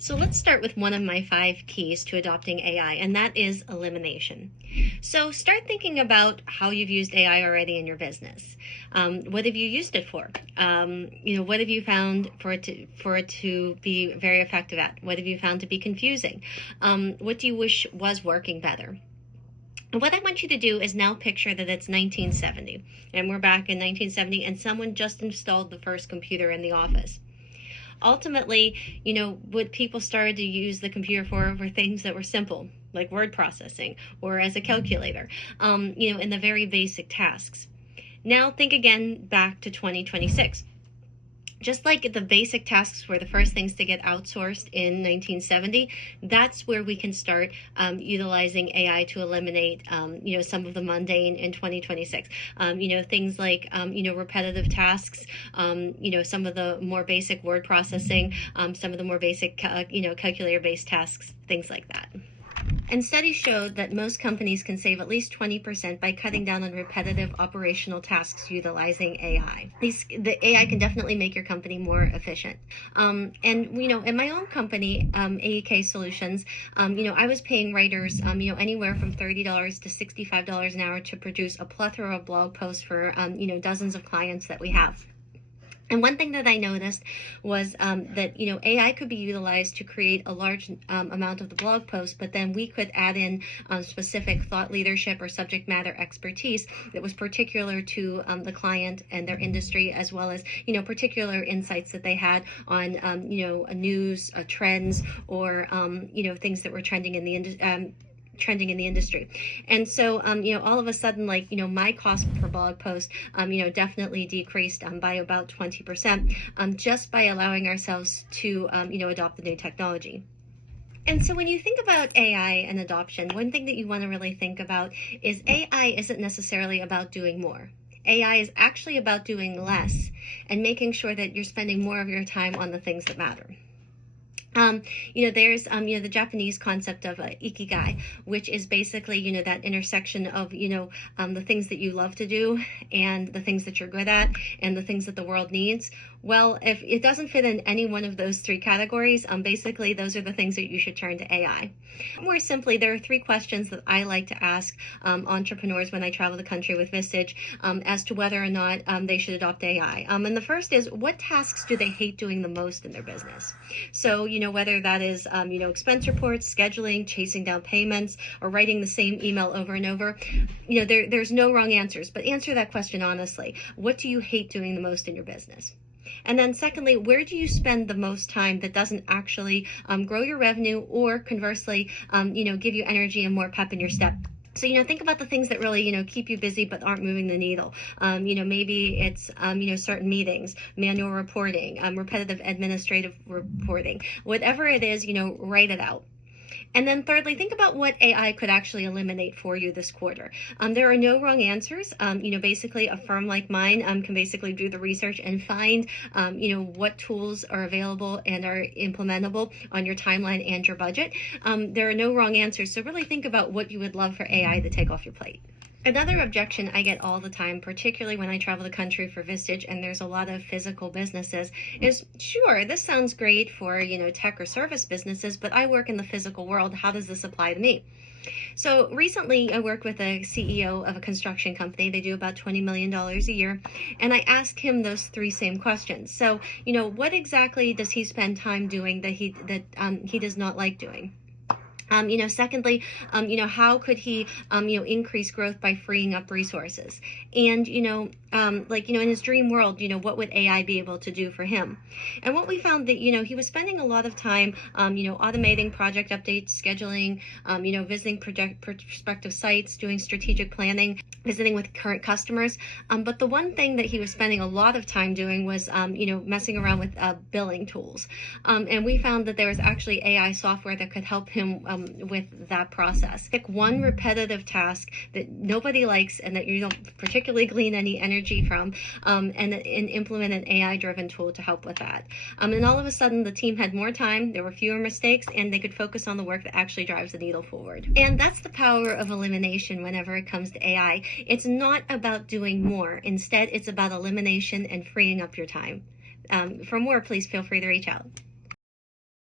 So let's start with one of my 5 keys to adopting AI, and that is elimination. So start thinking about how you've used AI already in your business. What have you used it for? What have you found for it to be very effective at? What have you found to be confusing? What do you wish was working better? And what I want you to do is now picture that it's 1970, and we're back in 1970, and someone just installed the first computer in the office. Ultimately, what people started to use the computer for were things that were simple, like word processing or as a calculator, in the very basic tasks. Now think again back to 2026. Just like the basic tasks were the first things to get outsourced in 1970, that's where we can start utilizing AI to eliminate, some of the mundane in 2026. Things like, repetitive tasks, some of the more basic word processing, some of the more basic, calculator-based tasks, things like that. And studies showed that most companies can save at least 20% by cutting down on repetitive operational tasks utilizing AI. The AI can definitely make your company more efficient. In my own company, AEK Solutions, I was paying writers, anywhere from $30 to $65 an hour to produce a plethora of blog posts for, dozens of clients that we have. And one thing that I noticed was that, AI could be utilized to create a large amount of the blog post, but then we could add in specific thought leadership or subject matter expertise that was particular to the client and their industry, as well as, particular insights that they had on, news, trends, or, things that were trending in the industry. And so, all of a sudden, my cost per blog post, definitely decreased by about 20%, just by allowing ourselves to, adopt the new technology. And so when you think about AI and adoption, one thing that you want to really think about is AI isn't necessarily about doing more. AI is actually about doing less and making sure that you're spending more of your time on the things that matter. There's, the Japanese concept of ikigai, which is basically, that intersection of, the things that you love to do and the things that you're good at and the things that the world needs. Well, if it doesn't fit in any one of those 3 categories, basically those are the things that you should turn to AI. More simply, there are 3 questions that I like to ask entrepreneurs when I travel the country with Vistage as to whether or not they should adopt AI. And the first is, what tasks do they hate doing the most in their business? So, whether that is, expense reports, scheduling, chasing down payments, or writing the same email over and over, there's no wrong answers, but answer that question honestly. What do you hate doing the most in your business? And then secondly, where do you spend the most time that doesn't actually grow your revenue or conversely, give you energy and more pep in your step? So, think about the things that really, keep you busy but aren't moving the needle. Maybe it's, certain meetings, manual reporting, repetitive administrative reporting. Whatever it is, write it out. And then thirdly, think about what AI could actually eliminate for you this quarter. There are no wrong answers. Basically a firm like mine can basically do the research and find, what tools are available and are implementable on your timeline and your budget. There are no wrong answers. So really think about what you would love for AI to take off your plate. Another objection I get all the time, particularly when I travel the country for Vistage and there's a lot of physical businesses, is, sure, this sounds great for, tech or service businesses, but I work in the physical world. How does this apply to me? So recently I worked with a CEO of a construction company. They do about $20 million a year. And I asked him those 3 same questions. So, what exactly does he spend time doing that he does not like doing? Secondly, how could he, increase growth by freeing up resources? And, in his dream world, what would AI be able to do for him? And what we found that, he was spending a lot of time, automating project updates, scheduling, visiting prospective sites, doing strategic planning, visiting with current customers. But the one thing that he was spending a lot of time doing was, messing around with billing tools. And we found that there was actually AI software that could help him with that process. Pick one repetitive task that nobody likes and that you don't particularly glean any energy from, and implement an AI-driven tool to help with that. And all of a sudden, the team had more time, there were fewer mistakes, and they could focus on the work that actually drives the needle forward. And that's the power of elimination whenever it comes to AI. It's not about doing more. Instead, it's about elimination and freeing up your time. For more, please feel free to reach out.